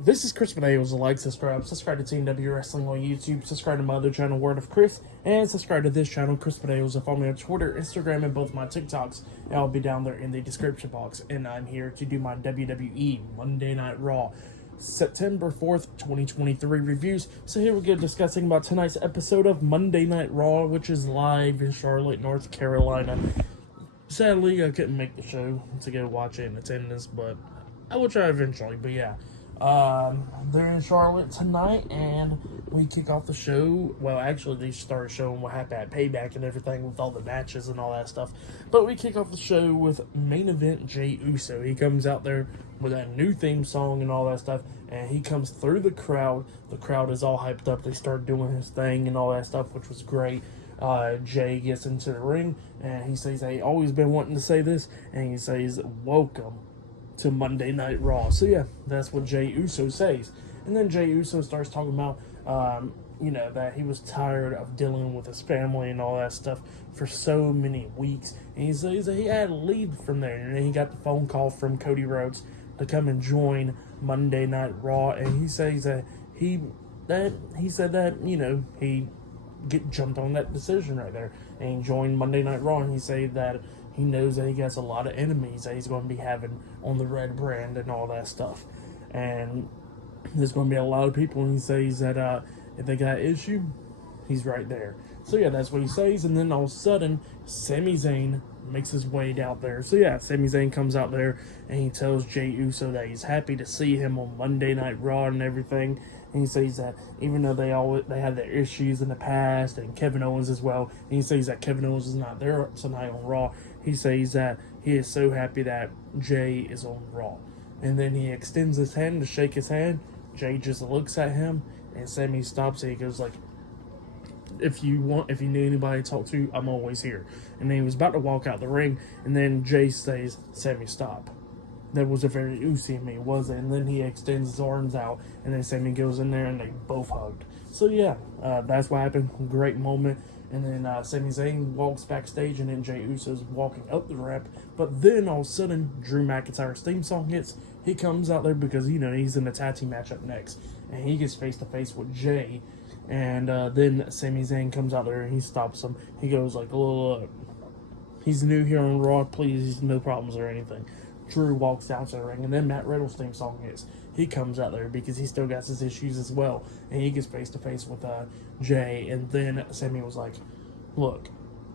This is Chris Benails. Like, subscribe to Team W Wrestling on YouTube, subscribe to my other channel, Word of Chris, and subscribe to this channel, Chris Benails, and follow me on Twitter, Instagram, and both my TikToks. And I'll be down there in the description box. And I'm here to do my WWE Monday Night Raw September 4th, 2023 reviews. So here we go, discussing about tonight's episode of Monday Night Raw, which is live in Charlotte, North Carolina. Sadly, I couldn't make the show to go watch it in attendance, but I will try eventually. But yeah, they're in Charlotte tonight, and we kick off the show. Well, actually, they started showing what happened at Payback and everything with all the matches and all that stuff. But we kick off the show with main event Jey Uso. He comes out there with a new theme song and all that stuff, and he comes through the crowd. The crowd is all hyped up. They start doing his thing and all that stuff, which was great. Jey gets into the ring, and he says, "Hey, always been wanting to say this," and he says, "Welcome to Monday Night Raw." So yeah, that's what Jey Uso says. And then Jey Uso starts talking about, that he was tired of dealing with his family and all that stuff for so many weeks. And he says that he had to leave from there. And then he got the phone call from Cody Rhodes to come and join Monday Night Raw. And he says that he said that, he jumped on that decision right there and he joined Monday Night Raw. And he said that he knows that he has a lot of enemies that he's going to be having on the red brand and all that stuff. And there's going to be a lot of people, and he says that if they got an issue, he's right there. So yeah, that's what he says. And then all of a sudden, Sami Zayn makes his way out there. So yeah, Sami Zayn comes out there and he tells Jey Uso that he's happy to see him on Monday Night Raw and everything. And he says that even though they had their issues in the past, and Kevin Owens as well, and he says that Kevin Owens is not there tonight on Raw. He says that he is so happy that Jey is on Raw. And then he extends his hand to shake his hand. Jey just looks at him, and Sami stops and he goes like, if you need anybody to talk to, I'm always here. And then he was about to walk out the ring, and then Jey says, "Sami, stop." That was a very Uso in me, was it? And then he extends his arms out, and then Sami goes in there, and they both hugged. So yeah, that's what happened. Great moment. And then Sami Zayn walks backstage, and then Jey Uso's walking up the ramp. But then all of a sudden, Drew McIntyre's theme song hits. He comes out there because, he's in the tag team match up next. And he gets face to face with Jey. And then Sami Zayn comes out there and he stops him. He goes like, "Look, he's new here on Raw. Please, no problems or anything." Drew walks down to the ring, and then Matt Riddle's theme song hits. He comes out there because he still got his issues as well, and he gets face to face with Jey. And then Sami was like, "Look,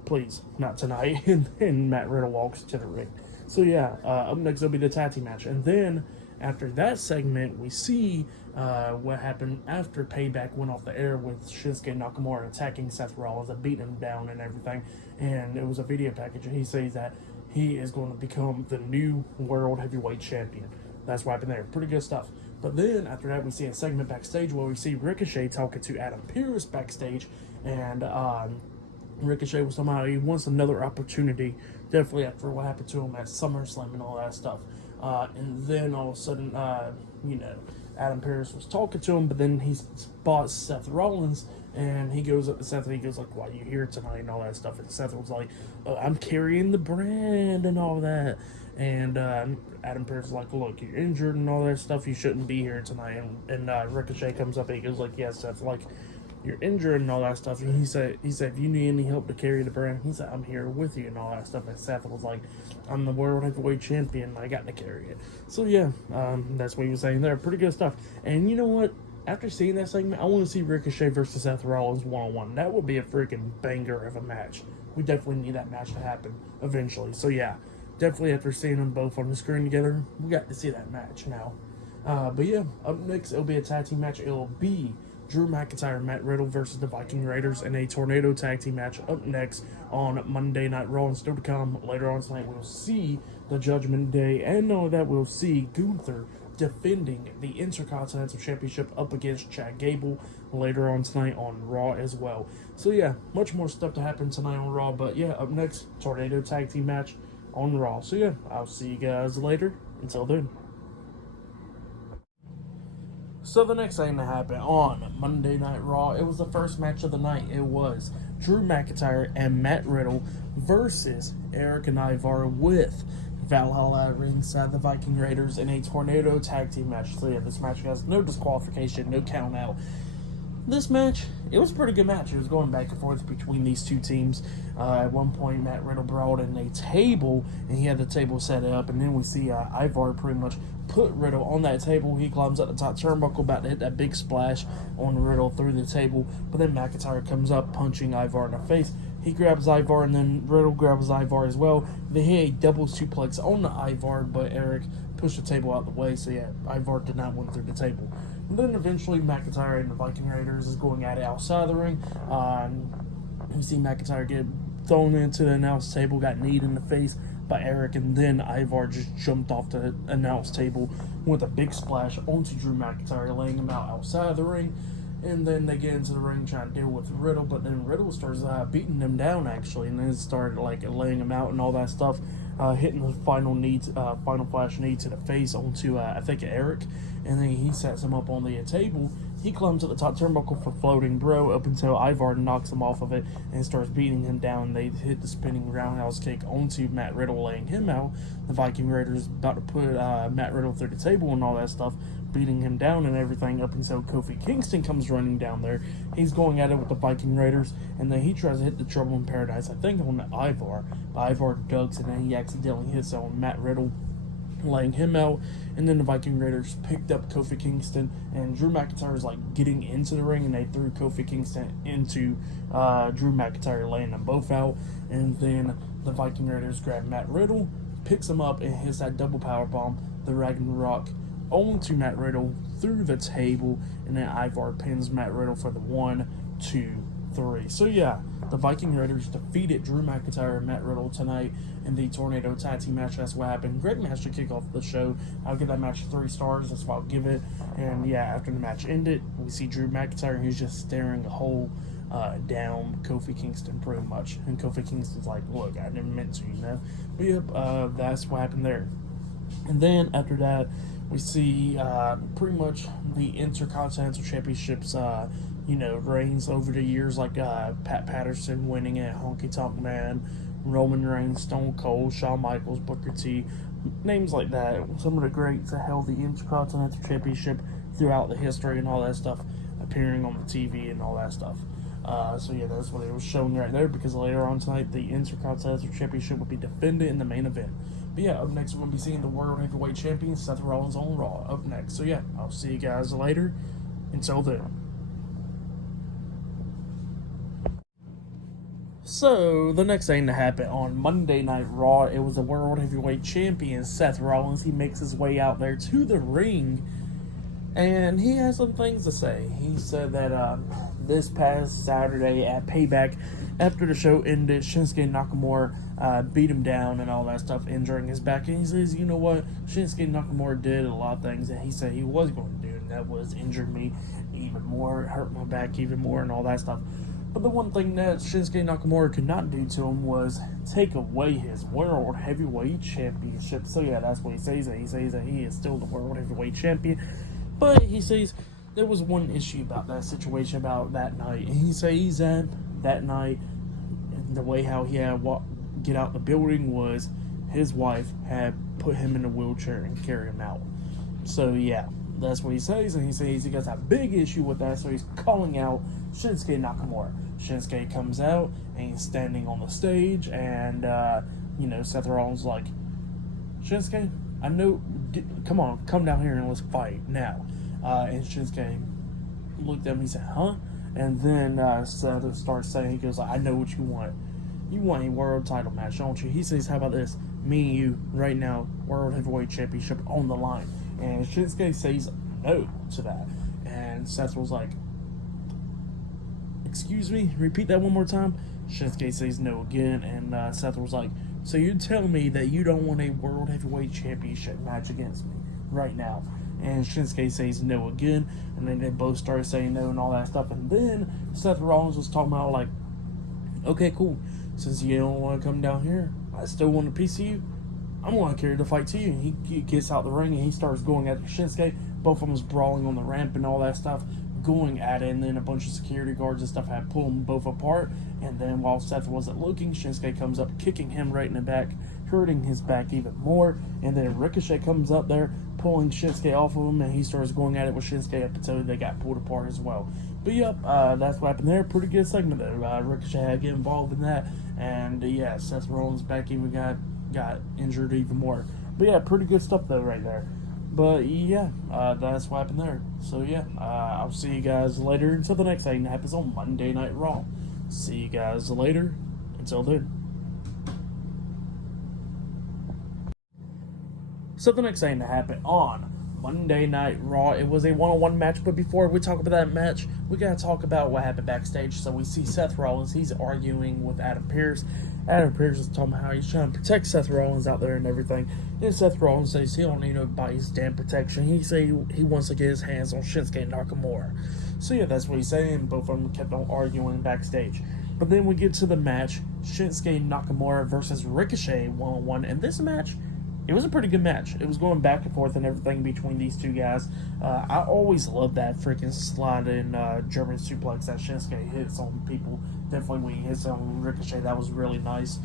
please, not tonight." And then Matt Riddle walks to the ring. So yeah, up next will be the tag team match, and then after that segment, we see what happened after Payback went off the air with Shinsuke Nakamura attacking Seth Rollins and beating him down and everything. And it was a video package, and he says that he is going to become the new World Heavyweight Champion. That's what happened there. Pretty good stuff. But then after that, we see a segment backstage where we see Ricochet talking to Adam Pearce backstage, and Ricochet was somehow he wants another opportunity, definitely after what happened to him at SummerSlam and all that stuff. And then all of a sudden, Adam Pearce was talking to him, but then he spots Seth Rollins, and he goes up to Seth and he goes like, "Why are you here tonight?" and all that stuff. And Seth was like, "I'm carrying the brand and all that." And Adam Pearce was like, "Look, you're injured and all that stuff. You shouldn't be here tonight." And Ricochet comes up and he goes like, "Yeah, Seth, like, you're injured and all that stuff." And he said, "If you need any help to carry the brand," he said, "I'm here with you," and all that stuff. And Seth was like, "I'm the World Heavyweight Champion. I got to carry it." So yeah, that's what he was saying there. Pretty good stuff. And you know what? After seeing that segment, I want to see Ricochet versus Seth Rollins one-on-one. That would be a freaking banger of a match. We definitely need that match to happen eventually. So yeah, definitely after seeing them both on the screen together, we got to see that match now. But yeah, up next, it'll be a tag team match. It'll be Drew McIntyre and Matt Riddle versus the Viking Raiders in a Tornado tag team match up next on Monday Night Raw. And still to come later on tonight, we'll see the Judgment Day, and not only that, we'll see Gunther defending the Intercontinental Championship up against Chad Gable later on tonight on Raw as well. So yeah, much more stuff to happen tonight on Raw. But yeah, up next, Tornado tag team match on Raw. So yeah, I'll see you guys later. Until then. So the next thing that happened on Monday Night Raw, it was the first match of the night. It was Drew McIntyre and Matt Riddle versus Eric and Ivar with Valhalla ringside, the Viking Raiders in a tornado tag team match. So yeah, this match has no disqualification, no count out. This match, it was a pretty good match. It was going back and forth between these two teams. At one point, Matt Riddle brought in a table, and he had the table set up, and then we see Ivar pretty much put Riddle on that table. He climbs up the top turnbuckle, about to hit that big splash on Riddle through the table, but then McIntyre comes up, punching Ivar in the face. He grabs Ivar, and then Riddle grabs Ivar as well. They hit a double suplex on the Ivar, but Eric pushed the table out of the way, so yeah, Ivar did not win through the table. And then eventually McIntyre and the Viking Raiders is going at it outside the ring. You see McIntyre get thrown into the announce table, got kneed in the face by Eric, and then Ivar just jumped off the announce table with a big splash onto Drew McIntyre, laying him out outside the ring. And then they get into the ring trying to deal with Riddle, but then Riddle starts beating them down, actually, and then started laying him out and all that stuff, hitting the final flash knee to the face onto I think Eric, and then he sets him up on the table. He climbs at the top turnbuckle for floating bro up until Ivar knocks him off of it and starts beating him down. They hit the spinning roundhouse kick onto Matt Riddle, laying him out. The Viking Raiders about to put Matt Riddle through the table and all that stuff, beating him down and everything up until Kofi Kingston comes running down there. He's going at it with the Viking Raiders, and then he tries to hit the Trouble in Paradise, I think on Ivar. Ivar ducks, and then he accidentally hits on Matt Riddle, laying him out. And then the Viking Raiders picked up Kofi Kingston, and Drew McIntyre is getting into the ring, and they threw Kofi Kingston into Drew McIntyre, laying them both out. And then the Viking Raiders grab Matt Riddle, picks him up, and hits that double power bomb, the Ragnarok, onto Matt Riddle through the table, and then Ivar pins Matt Riddle for the 1, 2, 3. So yeah, the Viking Raiders defeated Drew McIntyre and Matt Riddle tonight in the Tornado Tag Team match. That's what happened. Great match to kick off the show. I'll give that match 3 stars. That's what I'll give it. And yeah, after the match ended, we see Drew McIntyre. He's just staring a hole down Kofi Kingston pretty much. And Kofi Kingston's like, look, I didn't mean to, you know. But yep, that's what happened there. And then after that, we see pretty much the Intercontinental Championships, reigns over the years, like Pat Patterson winning it, Honky Tonk Man, Roman Reigns, Stone Cold, Shawn Michaels, Booker T, names like that. Some of the greats that held the Intercontinental Championship throughout the history and all that stuff, appearing on the TV and all that stuff. So yeah, that's what it was showing right there, because later on tonight, the Intercontinental Championship will be defended in the main event. But yeah, up next we're going to be seeing the World Heavyweight Champion, Seth Rollins, on Raw up next. So yeah, I'll see you guys later. Until then. So, the next thing to happen on Monday Night Raw, it was the World Heavyweight Champion, Seth Rollins. He makes his way out there to the ring, and he has some things to say. He said that this past Saturday at Payback, after the show ended, Shinsuke Nakamura beat him down and all that stuff, injuring his back. And he says, you know what, Shinsuke Nakamura did a lot of things that he said he was going to do, and that was injure me even more, hurt my back even more, and all that stuff. But the one thing that Shinsuke Nakamura could not do to him was take away his World Heavyweight Championship. So yeah, that's what he says. He says that he is still the World Heavyweight Champion. But he says there was one issue about that situation, about that night. And he says that night, the way how he had get out the building was his wife had put him in a wheelchair and carry him out. So yeah, that's what he says, and he says he got a big issue with that, so he's calling out Shinsuke Nakamura. Shinsuke comes out, and he's standing on the stage, and, Seth Rollins is like, Shinsuke, I know, come on, come down here and let's fight now. And Shinsuke looked at him, he said, huh? And then Seth starts saying, he goes, I know what you want. You want a world title match, don't you? He says, how about this? Me and you, right now, World Heavyweight Championship on the line. And Shinsuke says no to that. And Seth was like, excuse me, repeat that one more time. Shinsuke says no again. And Seth was like, so you're telling me that you don't want a World Heavyweight Championship match against me right now? And Shinsuke says no again. And then they both started saying no and all that stuff. And then Seth Rollins was talking about like, okay, cool. Since you don't want to come down here, I still want a piece of you. I'm going to carry the fight to you. And he gets out the ring and he starts going at Shinsuke. Both of them was brawling on the ramp and all that stuff, going at it. And then a bunch of security guards and stuff had pulled them both apart. And then while Seth wasn't looking, Shinsuke comes up, kicking him right in the back, hurting his back even more. And then Ricochet comes up there, pulling Shinsuke off of him, and he starts going at it with Shinsuke up until they got pulled apart as well. But yep, that's what happened there. Pretty good segment there. Ricochet had to get involved in that, and yeah, Seth Rollins' back even got injured even more. But yeah, pretty good stuff though right there. But yeah, that's what happened there. So yeah, I'll see you guys later until the next thing that happens on Monday Night Raw. See you guys later. Until then. So the next thing that happened on Monday Night Raw, it was a one-on-one match, but before we talk about that match, we gotta talk about what happened backstage. So we see Seth Rollins, he's arguing with Adam Pearce. Adam Pearce is talking about how he's trying to protect Seth Rollins out there and everything. And Seth Rollins says he don't need nobody's damn protection. He say he wants to get his hands on Shinsuke Nakamura. So yeah, that's what he's saying. Both of them kept on arguing backstage. But then we get to the match, Shinsuke Nakamura versus Ricochet one-on-one. And this match, it was a pretty good match. It was going back and forth and everything between these two guys. I always love that freaking slide-in German suplex that Shinsuke hits on people. Definitely when he hits on Ricochet, that was really nice.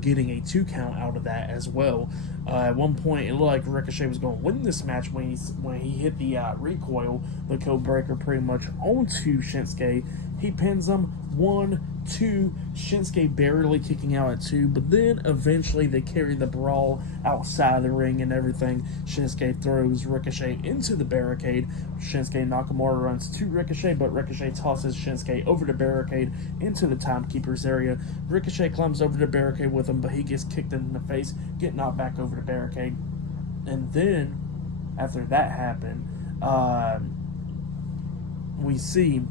Getting a 2 count out of that as well. At one point, it looked like Ricochet was going to win this match when he hit the recoil, the code breaker pretty much onto Shinsuke. He pins him 1, 2, Shinsuke barely kicking out at 2, but then eventually they carry the brawl outside the ring and everything. Shinsuke throws Ricochet into the barricade. Shinsuke Nakamura runs to Ricochet, but Ricochet tosses Shinsuke over the barricade into the timekeeper's area. Ricochet climbs over the barricade with him, but he gets kicked in the face, get knocked back over the barricade. And then, after that happened, we see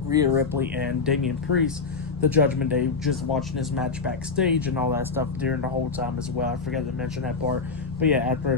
Rhea Ripley and Damian Priest, the Judgment Day, just watching this match backstage and all that stuff during the whole time as well. I forgot to mention that part. But yeah, after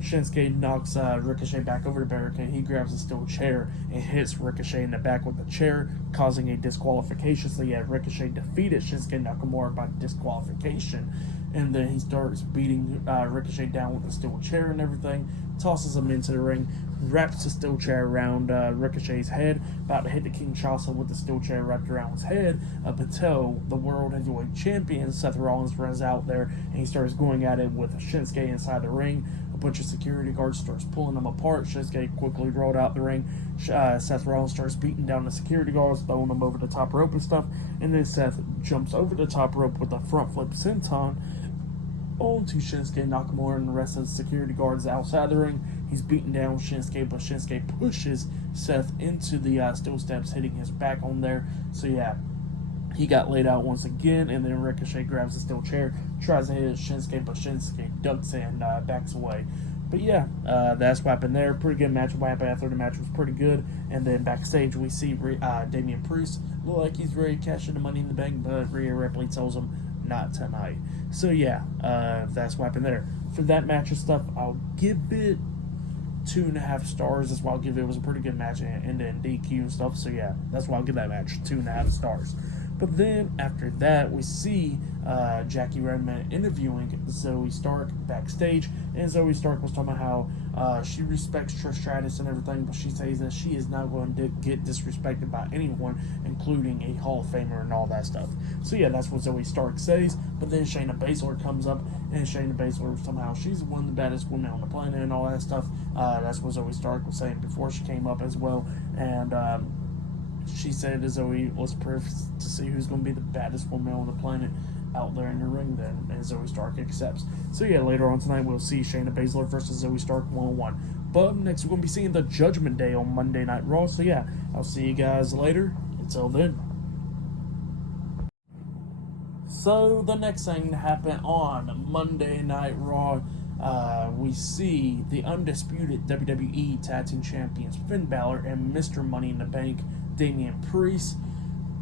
Shinsuke knocks Ricochet back over the barricade, he grabs a steel chair and hits Ricochet in the back with the chair, causing a disqualification. So yeah, Ricochet defeated Shinsuke Nakamura by disqualification. And then he starts beating Ricochet down with the steel chair and everything, tosses him into the ring, wraps the steel chair around Ricochet's head, about to hit the Kinshasa with the steel chair wrapped around his head, up until the World Heavyweight Champion, Seth Rollins, runs out there, and he starts going at it with Shinsuke inside the ring. A bunch of security guards starts pulling them apart. Shinsuke quickly rolled out the ring. Seth Rollins starts beating down the security guards, throwing them over the top rope and stuff, and then Seth jumps over the top rope with a front flip senton onto Shinsuke Nakamura and the rest of the security guards outside the ring. He's beating down Shinsuke, but Shinsuke pushes Seth into the steel steps, hitting his back on there. So yeah, he got laid out once again, and then Ricochet grabs the steel chair, tries to hit Shinsuke, but Shinsuke ducks and backs away. But yeah, that's what happened there. Pretty good match. What happened after the match was pretty good. And then backstage, we see Damian Priest look like he's ready to cash in the Money in the Bank, but Rhea Ripley tells him not tonight. So yeah, that's what happened there. For that match and stuff, I'll give it 2.5 stars. That's why I'll give it. It was a pretty good match and then DQ and stuff. So yeah, that's why I'll give that match 2.5 stars. But then after that, we see Jackie Redmond interviewing Zoe Stark backstage, and Zoe Stark was talking about how she respects Trish Stratus and everything, but she says that she is not going to get disrespected by anyone, including a Hall of Famer and all that stuff. So yeah, that's what Zoe Stark says. But then Shayna Baszler comes up, and Shayna Baszler was somehow she's one of the baddest women on the planet and all that stuff. That's what Zoe Stark was saying before she came up as well, and she said Zoe was perfect to see who's going to be the baddest woman on the planet out there in the ring then, and Zoe Stark accepts. So yeah, later on tonight we'll see Shayna Baszler versus Zoe Stark 1-on-1. But next we're going to be seeing the Judgment Day on Monday Night Raw. So yeah, I'll see you guys later. Until then. So the next thing to happen on Monday Night Raw, we see the undisputed WWE Tag Team Champions Finn Balor and Mr. Money in the Bank Damian Priest,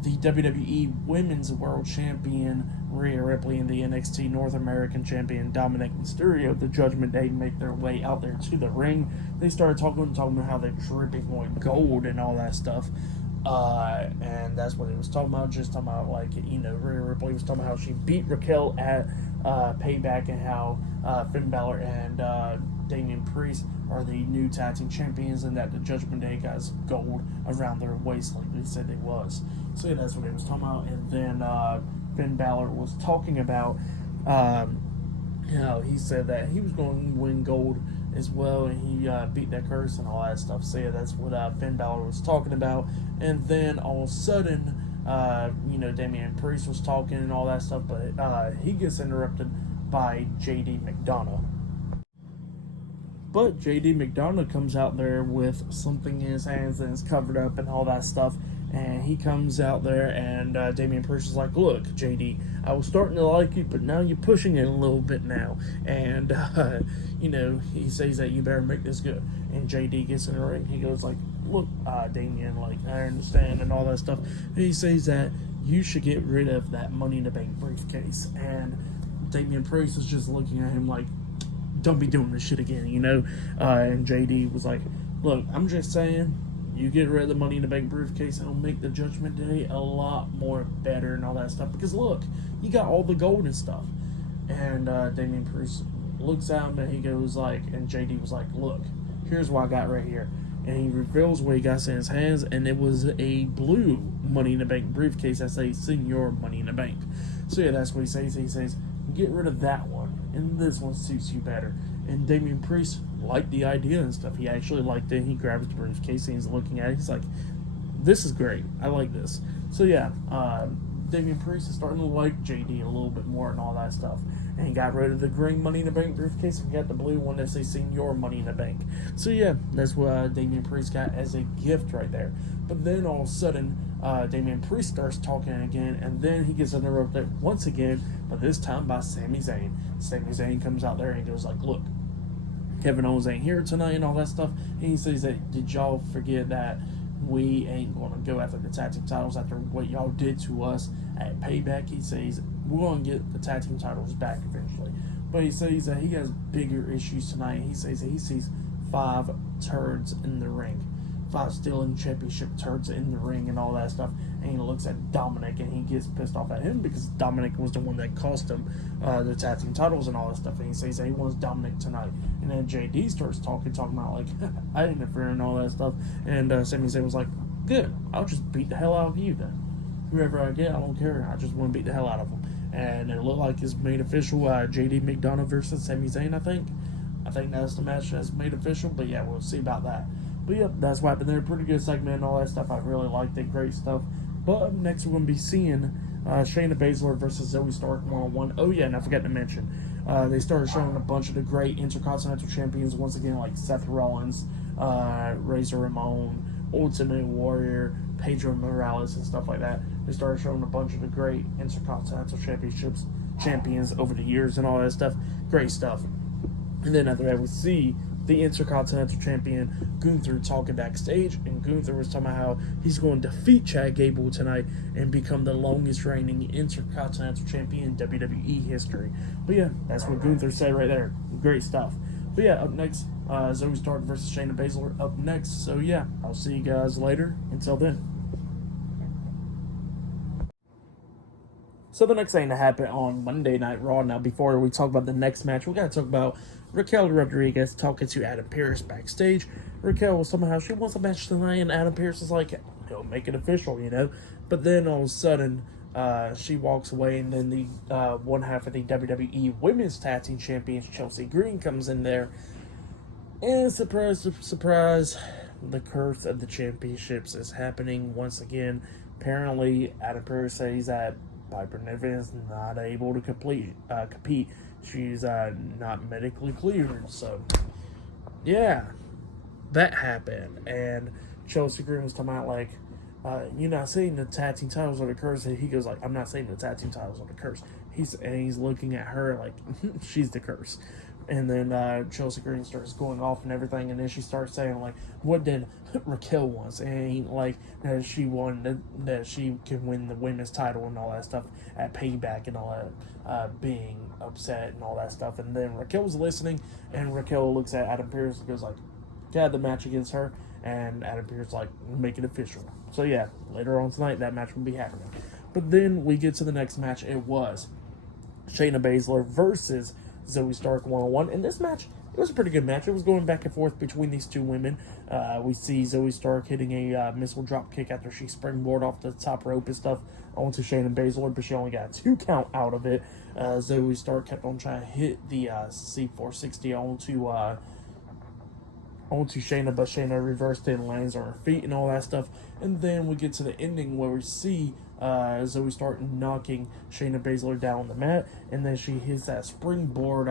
the WWE Women's World Champion Rhea Ripley, and the NXT North American Champion Dominic Mysterio, the Judgment Day, make their way out there to the ring. They started talking about how they're dripping with gold and all that stuff. And that's what he was talking about, just talking about, like, you know, Rhea Ripley was talking about how she beat Raquel at Payback, and how Finn Balor and Damian Priest are the new tag team champions, and that the Judgment Day guys gold around their waist like they said they was. So yeah, that's what he was talking about. And then Finn Balor was talking about he said that he was going to win gold as well, and he beat that curse and all that stuff. So yeah, that's what Finn Balor was talking about. And then all of a sudden, Damian Priest was talking and all that stuff, but he gets interrupted by JD McDonough. But JD McDonough comes out there with something in his hands and it's covered up and all that stuff. And he comes out there, and Damian Priest is like, "Look, JD, I was starting to like you, but now you're pushing it a little bit now." And, he says that you better make this good. And JD gets in the ring. He goes like, "Look, Damian, like, I understand," and all that stuff. And he says that you should get rid of that Money in the Bank briefcase. And Damian Priest is just looking at him like, "Don't be doing this shit again," And JD was like, "Look, I'm just saying, you get rid of the Money in the Bank briefcase, it'll make the Judgment Day a lot more better," and all that stuff. Because look, you got all the gold and stuff. And Damian Priest looks at him and he goes like, and JD was like, "Look, here's what I got right here." And he reveals what he got in his hands, and it was a blue Money in the Bank briefcase that says Senior Money in the Bank. So yeah, that's what he says. He says, "Get rid of that one, and this one suits you better." And Damian Priest liked the idea and stuff. He actually liked it. He grabs the briefcase and he's looking at it. He's like, "This is great. I like this." So yeah, Damian Priest is starting to like JD a little bit more and all that stuff. And he got rid of the green Money in the Bank briefcase and got the blue one that says Senior Money in the Bank. So yeah, that's what Damian Priest got as a gift right there. But then all of a sudden, Damian Priest starts talking again, and then he gets interrupted once again, but this time by Sami Zayn. Sami Zayn comes out there and he goes like, "Look, Kevin Owens ain't here tonight," and all that stuff. And he says that, "Did y'all forget that we ain't going to go after the tag team titles after what y'all did to us at Payback?" He says, "We're going to get the tag team titles back eventually." But he says that he has bigger issues tonight. He says that he sees 5 turds in the ring. 5 stealing championship turds in the ring and all that stuff. And he looks at Dominic and he gets pissed off at him because Dominic was the one that cost him the tag team titles and all that stuff. And he says that he wants Dominic tonight. And then JD starts talking about like, "I didn't interfere and all that stuff." And Sami Zayn was like, "Good, I'll just beat the hell out of you then. Whoever I get, I don't care. I just want to beat the hell out of them." And it looked like it's made official. JD McDonough versus Sami Zayn, I think. I think that's the match that's made official. But yeah, we'll see about that. But yep, that's what happened there. Pretty good segment and all that stuff. I really liked it. Great stuff. But up next, we're going to be seeing Shayna Baszler versus Zoe Stark one-on-one. Oh yeah, and I forgot to mention, they started showing a bunch of the great Intercontinental Champions once again, like Seth Rollins, Razor Ramon, Ultimate Warrior, Pedro Morales, and stuff like that. They started showing a bunch of the great Intercontinental champions over the years and all that stuff. Great stuff. And then after that, we see the Intercontinental Champion Gunther talking backstage, and Gunther was talking about how he's going to defeat Chad Gable tonight and become the longest reigning Intercontinental Champion in WWE history. But yeah, that's what Gunther said right there. Great stuff. But yeah, up next, Zoe Stark versus Shayna Baszler up next. So yeah, I'll see you guys later. Until then. So the next thing to happen on Monday Night Raw. Now, before we talk about the next match, we got to talk about Raquel Rodriguez talking to Adam Pearce backstage. Raquel was somehow, she wants a match tonight, and Adam Pearce is like, "He'll make it official," But then all of a sudden, she walks away, and then the one half of the WWE Women's Tag Team Champions, Chelsea Green, comes in there. And surprise, surprise, the curse of the championships is happening once again. Apparently, Adam Pearce says that Piper Niven is not able to compete. She's not medically cleared. So, yeah, that happened. And Chelsea Green was talking about, like, "You're not saying the tag team titles are the curse." And he goes, like, "I'm not saying the tag team titles are the curse." He's looking at her like, she's the curse. And then Chelsea Green starts going off and everything, and then she starts saying, like, what did Raquel want? And, like, that she wanted that she can win the women's title and all that stuff at Payback and all that, being upset and all that stuff. And then Raquel's listening, and Raquel looks at Adam Pearce and goes, like, "Got the match against her." And Adam Pearce, like, "Make it official." So, yeah, later on tonight, that match will be happening. But then we get to the next match. It was Shayna Baszler versus Zoe Stark one-on-one. And this match it was a pretty good match. It was going back and forth between these two women. We see Zoe Stark hitting a missile drop kick after she springboarded off the top rope and stuff onto Shayna Baszler, but she only got a 2 count out of it. Zoe Stark kept on trying to hit the C460 onto Shayna, but Shayna reversed it and lands on her feet and all that stuff. And then we get to the ending where we see Zoe Stark knocking Shayna Baszler down on the mat, and then she hits that springboard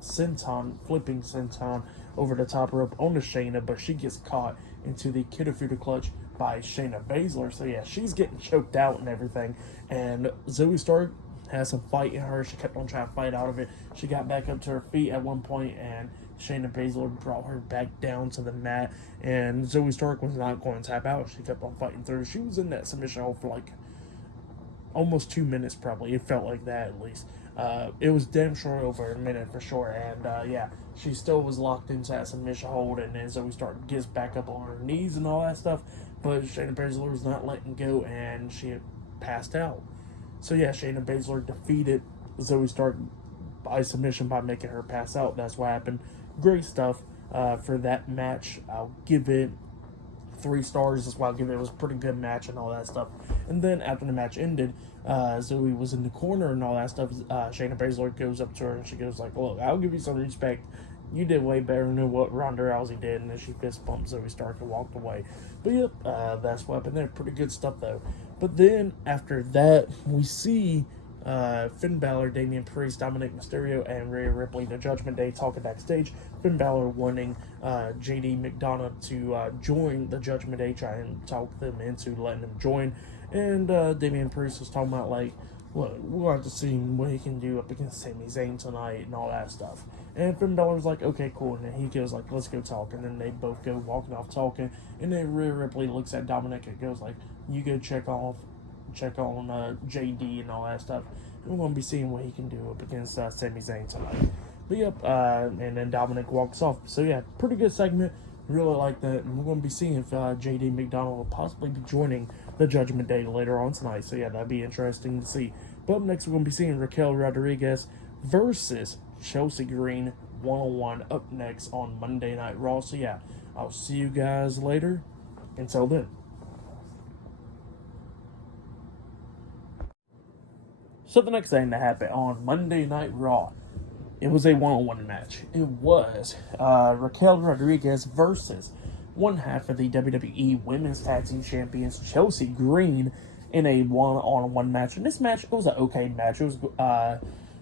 flipping senton over the top rope onto Shayna, but she gets caught into the Kirifuda clutch by Shayna Baszler. So yeah, she's getting choked out and everything, and Zoe Stark has some fight in her. She kept on trying to fight out of it. She got back up to her feet at one point, and Shayna Baszler brought her back down to the mat, and Zoe Stark was not going to tap out. She kept on fighting through. She was in that submission hold for like almost 2 minutes, probably. It felt like that, at least. It was damn sure over a minute for sure, and yeah, she still was locked into that submission hold, and then Zoe Stark gets back up on her knees and all that stuff, but Shayna Baszler was not letting go, and she had passed out. So yeah, Shayna Baszler defeated Zoe Stark by submission by making her pass out. That's what happened. Great stuff for that match. I'll give it 3 stars. That's why I'll give it. It was a pretty good match and all that stuff. And then after the match ended, Zoe was in the corner and all that stuff. Shayna Baszler goes up to her and she goes like, "Look, I'll give you some respect. You did way better than what Ronda Rousey did." And then she fist bumped Zoe Stark and walked away. But yep, that's what happened there. Pretty good stuff though. But then after that, we see Finn Balor, Damian Priest, Dominic Mysterio, and Rhea Ripley, the Judgment Day, talking backstage. Finn Balor wanting JD McDonough to join the Judgment Day, try and talk them into letting him join. And Damian Priest was talking about, like, look, we'll have to see what he can do up against Sami Zayn tonight and all that stuff. And Finn Balor's like, okay, cool. And then he goes like, let's go talk. And then they both go walking off talking. And then Rhea Ripley looks at Dominic and goes like, you go check on JD and all that stuff. And we're going to be seeing what he can do up against Sami Zayn tonight. But yep, and then Dominic walks off. So yeah, pretty good segment. Really like that. And we're going to be seeing if JD McDonough will possibly be joining the Judgment Day later on tonight. So yeah, that'd be interesting to see. But up next, we're going to be seeing Raquel Rodriguez versus Chelsea Green one-on-one up next on Monday Night Raw. So yeah, I'll see you guys later. Until then. So the next thing that happened on Monday Night Raw, it was a one-on-one match. It was Raquel Rodriguez versus one half of the WWE Women's Tag Team Champions, Chelsea Green, in a one-on-one match. And this match, it was an okay match. It was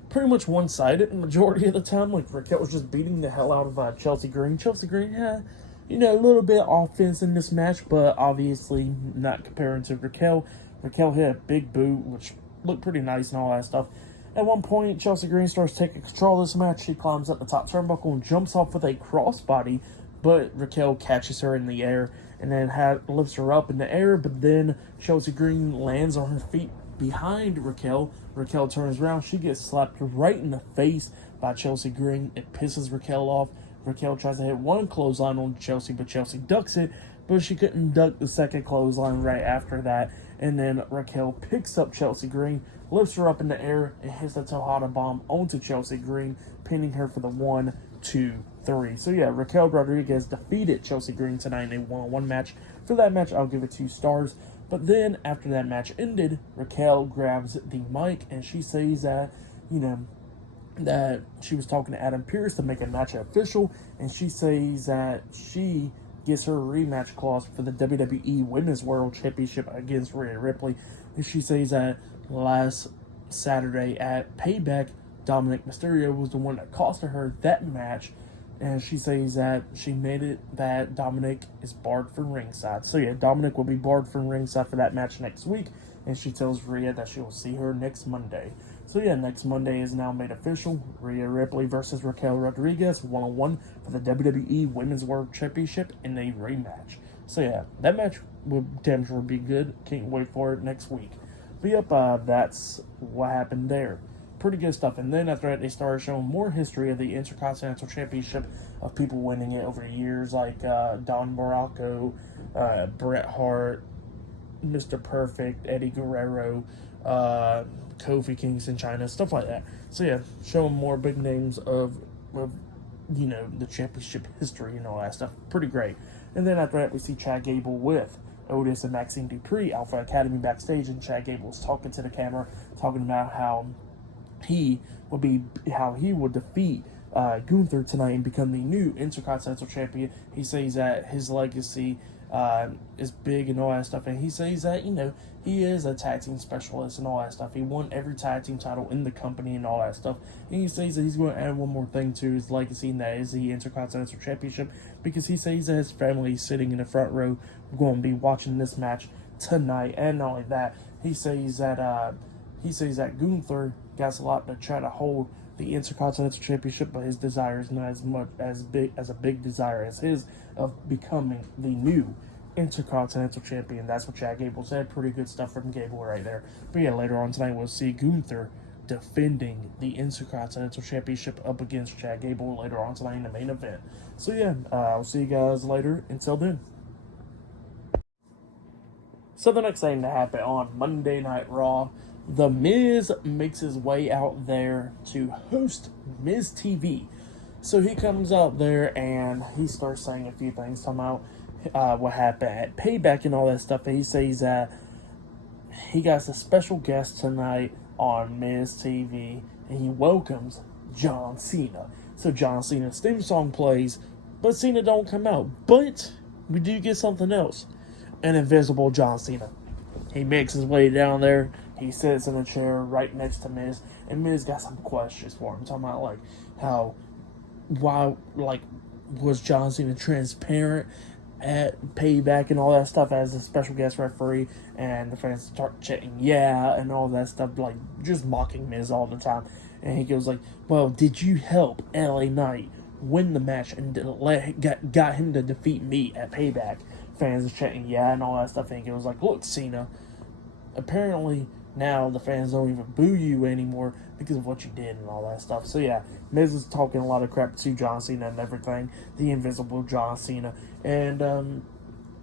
pretty much one-sided the majority of the time. Like, Raquel was just beating the hell out of Chelsea Green. Chelsea Green had, a little bit of offense in this match, but obviously not comparing to Raquel. Raquel hit a big boot, which looked pretty nice and all that stuff. At one point, Chelsea Green starts taking control of this match. She climbs up the top turnbuckle and jumps off with a crossbody, but Raquel catches her in the air and then lifts her up in the air, but then Chelsea Green lands on her feet behind Raquel. Raquel turns around. She gets slapped right in the face by Chelsea Green. It pisses Raquel off. Raquel tries to hit one clothesline on Chelsea, but Chelsea ducks it, but she couldn't duck the second clothesline right after that. And then Raquel picks up Chelsea Green, lifts her up in the air, and hits the Tejada bomb onto Chelsea Green, pinning her for the 1, 2, 3. So yeah, Raquel Rodriguez defeated Chelsea Green tonight in a one-on-one match. For that match, I'll give it 2 stars. But then, after that match ended, Raquel grabs the mic and she says that, that she was talking to Adam Pearce to make a match official, and she says that she gets her rematch clause for the WWE Women's World Championship against Rhea Ripley. And she says that last Saturday at Payback, Dominic Mysterio was the one that costed her that match. And she says that she made it that Dominic is barred from ringside. So yeah, Dominic will be barred from ringside for that match next week. And she tells Rhea that she will see her next Monday. So yeah, next Monday is now made official. Rhea Ripley versus Raquel Rodriguez, one-on-one for the WWE Women's World Championship in a rematch. So yeah, that match will damn sure be good. Can't wait for it next week. But yep, that's what happened there. Pretty good stuff. And then after that, they started showing more history of the Intercontinental Championship, of people winning it over the years, like Don Morocco, Bret Hart, Mr. Perfect, Eddie Guerrero, Kofi Kingston, China, stuff like that. So yeah, showing more big names of you know, the championship history and all that stuff. Pretty great. And then after that, we see Chad Gable with Otis and Maxine Dupree, Alpha Academy backstage, and Chad Gable was talking to the camera, talking about how he would defeat Gunther tonight and become the new Intercontinental Champion. He says that his legacy is big and all that stuff, and he says that, you know, he is a tag team specialist and all that stuff. He won every tag team title in the company and all that stuff. And he says that he's going to add one more thing to his legacy, and that is the Intercontinental Championship, because he says that his family is sitting in the front row going to be watching this match tonight. And not only that, he says that Gunther got a lot to try to hold the Intercontinental Championship, but his desire is not as big desire as his of becoming the new Intercontinental Champion. That's what Chad Gable said. Pretty good stuff from Gable right there. But yeah, later on tonight we'll see Gunther defending the Intercontinental Championship up against Chad Gable later on tonight in the main event. So yeah, I'll see you guys later. Until then. So the next thing to happen on Monday Night Raw, The Miz makes his way out there to host Miz TV. So he comes out there and he starts saying a few things, talking about what happened at Payback and all that stuff. And he says that he got a special guest tonight on Miz TV, and he welcomes John Cena. So John Cena's theme song plays, but Cena don't come out. But we do get something else. An invisible John Cena. He makes his way down there. He sits in a chair right next to Miz, and Miz got some questions for him, talking about like why was John Cena transparent at Payback and all that stuff as a special guest referee, and the fans start chanting yeah and all that stuff, like just mocking Miz all the time. And he goes like, well, did you help LA Knight win the match and got him to defeat me at Payback? Fans are chanting yeah and all that stuff, and he goes like, look, Cena, apparently now the fans don't even boo you anymore because of what you did and all that stuff. So yeah, Miz is talking a lot of crap to John Cena and everything, the invisible John Cena. And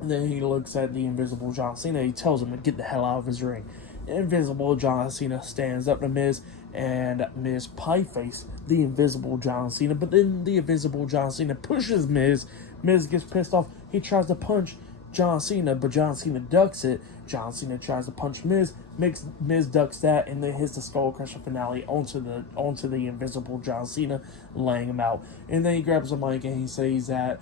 then he looks at the invisible John Cena. He tells him to get the hell out of his ring. Invisible John Cena stands up to Miz, and Miz pie-face the invisible John Cena. But then the invisible John Cena pushes Miz. Miz gets pissed off. He tries to punch John Cena, but John Cena ducks it. John Cena tries to punch Miz. Miz ducks that, and then hits the Skull Crusher finale onto the invisible John Cena, laying him out. And then he grabs the mic and he says that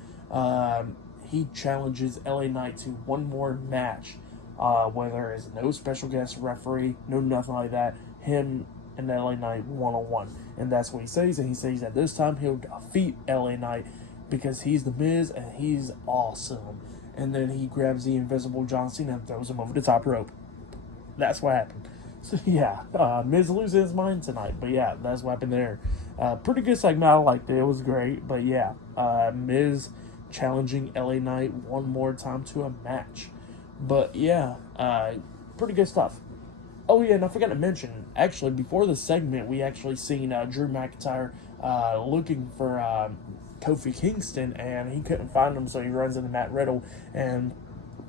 he challenges LA Knight to one more match, where there is no special guest referee, no nothing like that. Him and LA Knight one-on-one. And that's what he says. And he says that this time he'll defeat LA Knight because he's the Miz and he's awesome. And then he grabs the invisible John Cena and throws him over the top rope. That's what happened. So yeah, Miz loses his mind tonight. But yeah, that's what happened there. Pretty good segment. I liked it. It was great. But yeah, Miz challenging LA Knight one more time to a match. But yeah, pretty good stuff. Oh yeah, and I forgot to mention, actually, before the segment, we actually seen Drew McIntyre looking for Kofi Kingston, and he couldn't find him, so he runs into Matt Riddle, and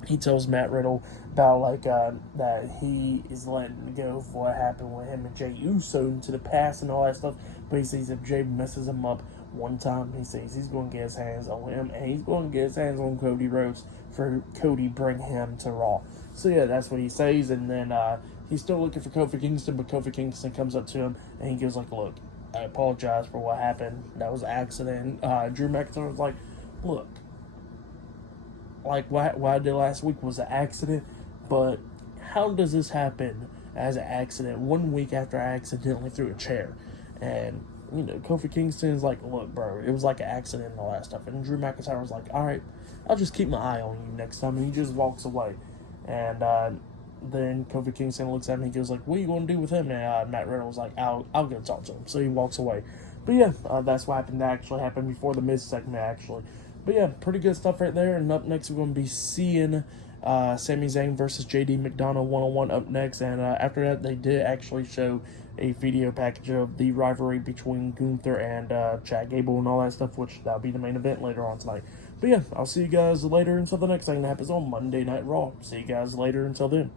he tells Matt Riddle about like that he is letting go for what happened with him and Jey Uso into the past and all that stuff. But he says if Jey messes him up one time, he says he's going to get his hands on him, and he's going to get his hands on Cody Rhodes for Cody bring him to Raw. So yeah, that's what he says. And then he's still looking for Kofi Kingston, but Kofi Kingston comes up to him and he goes like, look, I apologize for what happened. That was an accident. Drew McIntyre was like, look, like what I did last week was an accident, but how does this happen as an accident 1 week after I accidentally threw a chair? And, you know, Kofi Kingston's like, look, bro, it was like an accident and all that stuff. And Drew McIntyre was like, all right, I'll just keep my eye on you next time. And he just walks away. And then Kofi Kingston looks at him and he goes like, what are you going to do with him? And Matt Riddle was like, I'll go talk to him. So he walks away. But yeah, that's what happened. That actually happened before the Miz segment, actually. But yeah, pretty good stuff right there. And up next, we're going to be seeing Sami Zayn versus JD McDonough one-on-one up next. And after that, they did actually show a video package of the rivalry between Gunther and Chad Gable and all that stuff, which that'll be the main event later on tonight. But yeah, I'll see you guys later until the next thing that happens on Monday Night Raw. See you guys later until then.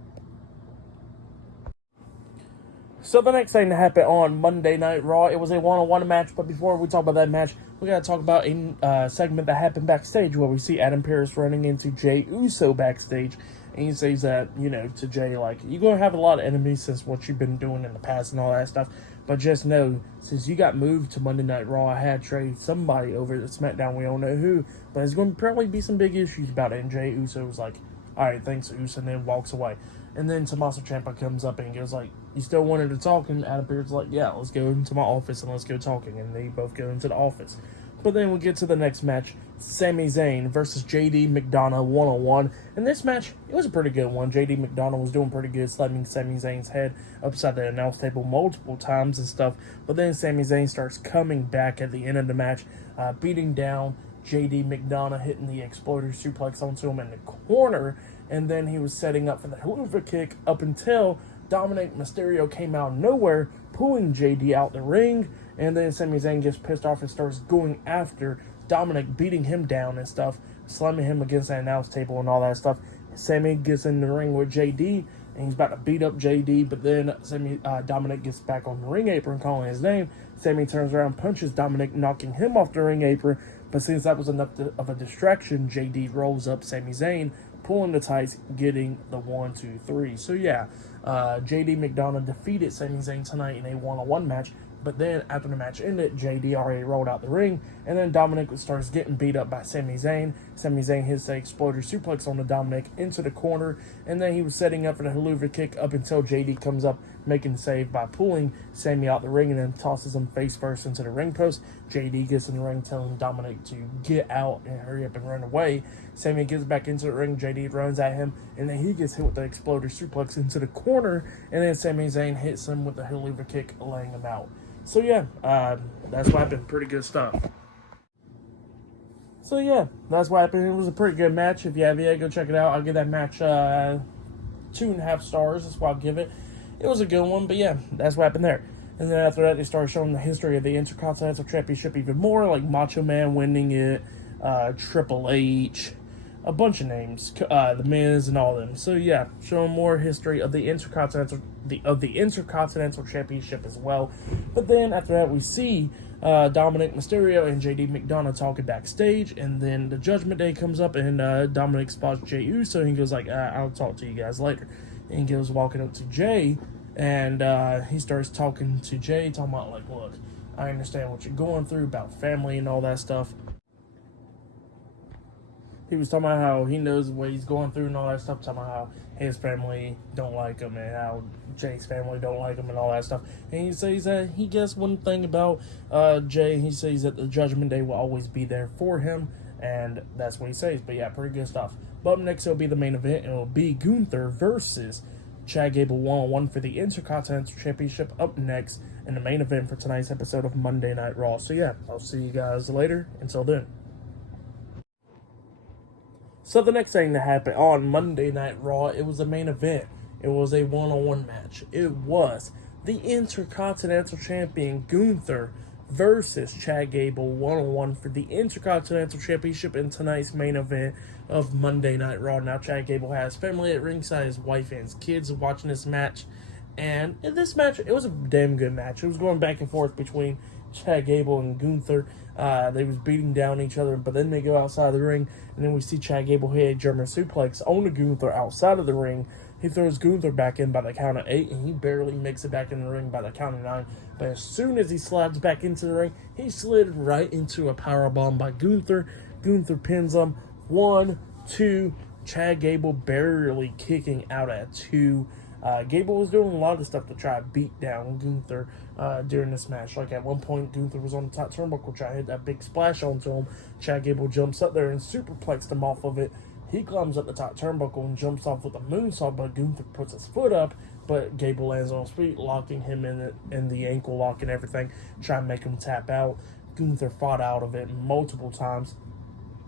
So the next thing to happen on Monday Night Raw, it was a one-on-one match. But before we talk about that match, we got to talk about a segment that happened backstage where we see Adam Pearce running into Jey Uso backstage. And he says that, you know, to Jey, like, you're going to have a lot of enemies since what you've been doing in the past and all that stuff. But just know, since you got moved to Monday Night Raw, I had traded somebody over to SmackDown. We don't know who. But there's going to probably be some big issues about it. And Jey Uso was like, all right, thanks, Uso, and then walks away. And then Tommaso Ciampa comes up and goes like, you still wanted to talk? And Adam Pearce is like, yeah, let's go into my office and let's go talking. And they both go into the office. But then we get to the next match, Sami Zayn versus JD McDonough one-on-one. And this match, it was a pretty good one. JD McDonough was doing pretty good, slamming Sami Zayn's head upside the announce table multiple times and stuff. But then Sami Zayn starts coming back at the end of the match, beating down JD McDonough, hitting the exploder suplex onto him in the corner. And then he was setting up for the Hoover kick up until Dominic Mysterio came out of nowhere, pulling JD out the ring. And then Sami Zayn gets pissed off and starts going after Dominic, beating him down and stuff, slamming him against the announce table and all that stuff. Sami gets in the ring with JD, and he's about to beat up JD, but then Dominic gets back on the ring apron calling his name. Sami turns around, punches Dominic, knocking him off the ring apron. But since that was enough of a distraction, JD rolls up Sami Zayn, pulling the tights, getting the 1, 2, 3. So yeah, JD McDonough defeated Sami Zayn tonight in a one-on-one match. But then after the match ended, JD already rolled out the ring, and then Dominic starts getting beat up by Sami Zayn. Sami Zayn hits the exploder suplex on the Dominic into the corner, and then he was setting up for the Hoover kick up until JD comes up, making the save by pulling Sami out the ring and then tosses him face first into the ring post. JD gets in the ring telling Dominic to get out and hurry up and run away. Sami gets back into the ring, JD runs at him, and then he gets hit with the exploder suplex into the corner, and then Sami Zayn hits him with the Hoover kick, laying him out. So yeah, that's what happened. Pretty good stuff. So yeah, that's what happened. It was a pretty good match. If you have yet, go check it out. I'll give that match 2.5 stars. That's what I'll give it. It was a good one, but yeah, that's what happened there. And then after that, they started showing the history of the Intercontinental Championship even more, like Macho Man winning it, Triple H, a bunch of names, the Miz and all of them. So yeah, showing more history of the Intercontinental Championship as well. But then after that, we see Dominic Mysterio and JD McDonough talking backstage, and then the Judgment Day comes up, and Dominic spots Jey Uso, and he goes like, I'll talk to you guys later. And he goes walking up to Jey, and he starts talking to Jey, talking about like, look, I understand what you're going through about family and all that stuff. He was talking about how he knows what he's going through and all that stuff, talking about how his family don't like him and how Jay's family don't like him and all that stuff. And he says that he guessed one thing about Jey. He says that the Judgment Day will always be there for him, and that's what he says. But yeah, pretty good stuff. But up next, it'll be the main event, and it'll be Gunther versus Chad Gable one-on-one for the Intercontinental Championship up next in the main event for tonight's episode of Monday Night Raw. So yeah, I'll see you guys later. Until then. So the next thing that happened on Monday Night Raw, it was a main event. It was a one-on-one match. It was the Intercontinental Champion Gunther versus Chad Gable one-on-one for the Intercontinental Championship in tonight's main event of Monday Night Raw. Now Chad Gable has family at ringside, his wife and his kids watching this match. And in this match, it was a damn good match. It was going back and forth between Chad Gable and Gunther. They was beating down each other, but then they go outside the ring, and then we see Chad Gable hit a German suplex on Gunther outside of the ring. He throws Gunther back in by the count of 8, and he barely makes it back in the ring by the count of 9. But as soon as he slides back into the ring, he slid right into a powerbomb by Gunther. Gunther pins him. 1, 2. Chad Gable barely kicking out at 2. Gable was doing a lot of stuff to try to beat down Gunther during this match. Like at one point, Gunther was on the top turnbuckle trying to hit that big splash onto him. Chad Gable jumps up there and superplexed him off of it. He climbs up the top turnbuckle and jumps off with a moonsault, but Gunther puts his foot up, but Gable lands on his feet, locking him in the ankle lock and everything, trying to make him tap out. Gunther fought out of it multiple times,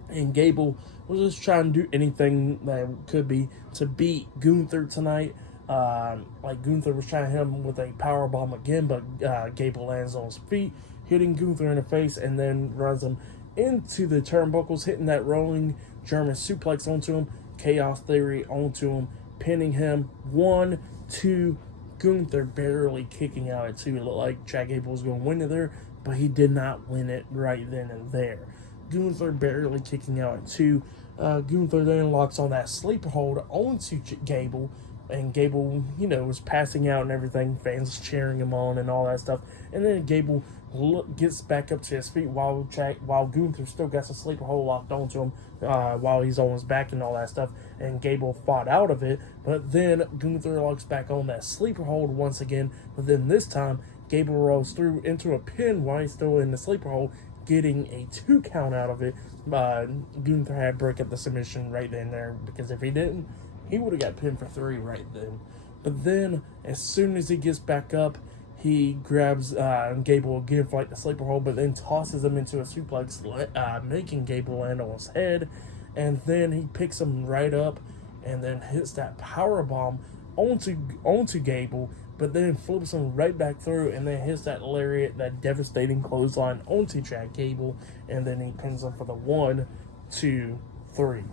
and Gable was just trying to do anything that could be to beat Gunther tonight. Like Gunther was trying to hit him with a power bomb again, but Gable lands on his feet, hitting Gunther in the face, and then runs him into the turnbuckles, hitting that rolling German suplex onto him, Chaos Theory onto him, pinning him. 1, 2, Gunther barely kicking out at 2. It looked like Chad Gable was going to win it there, but he did not win it right then and there. Gunther barely kicking out at 2. Gunther then locks on that sleeper hold onto Gable, and Gable, was passing out and everything, fans cheering him on and all that stuff. And then Gable gets back up to his feet while Gunther still got the sleeper hold locked onto him while he's on his back and all that stuff. And Gable fought out of it, but then Gunther locks back on that sleeper hold once again. But then this time, Gable rolls through into a pin while he's still in the sleeper hold, getting a 2 count out of it. Gunther had broke up the submission right then and there, because if he didn't, he would have got pinned for 3 right then. But then, as soon as he gets back up, he grabs Gable again for the sleeper hold, but then tosses him into a suplex, making Gable land on his head. And then he picks him right up and then hits that power bomb onto Gable, but then flips him right back through and then hits that lariat, that devastating clothesline onto Chad Gable, and then he pins him for the 1, 2, 3.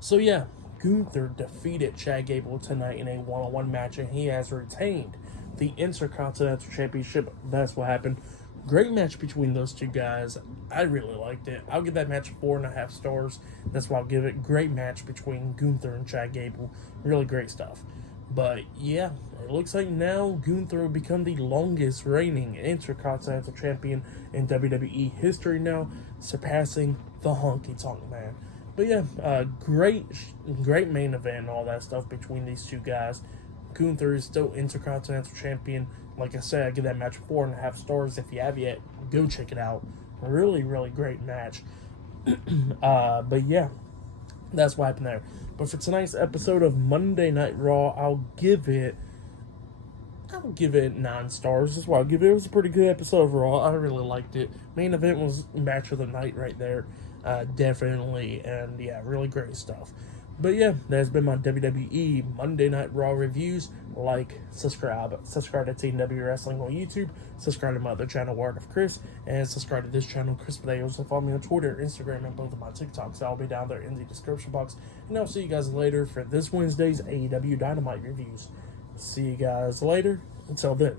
So yeah, Gunther defeated Chad Gable tonight in a one-on-one match, and he has retained the Intercontinental Championship. That's what happened. Great match between those two guys. I really liked it. I'll give that match 4.5 stars. That's why I'll give it. Great match between Gunther and Chad Gable. Really great stuff. But yeah, it looks like now Gunther will become the longest reigning Intercontinental Champion in WWE history now, surpassing the Honky Tonk Man. But yeah, great main event and all that stuff between these two guys. Gunther is still Intercontinental Champion. Like I said, I give that match 4.5 stars. If you have yet, go check it out. Really, really great match. But yeah, that's what happened there. But for tonight's episode of Monday Night Raw, I'll give it 9 stars. That's why I'll give it. It was a pretty good episode overall. I really liked it. Main event was match of the night right there. Definitely. And yeah, really great stuff. But yeah, that's been my WWE Monday Night Raw reviews. Like, subscribe to TNW Wrestling on YouTube. Subscribe to my other channel, Word of Chris. And subscribe to this channel, Chris Videos. And follow me on Twitter, Instagram, and both of my TikToks. I'll be down there in the description box. And I'll see you guys later for this Wednesday's AEW Dynamite reviews. See you guys later. Until then.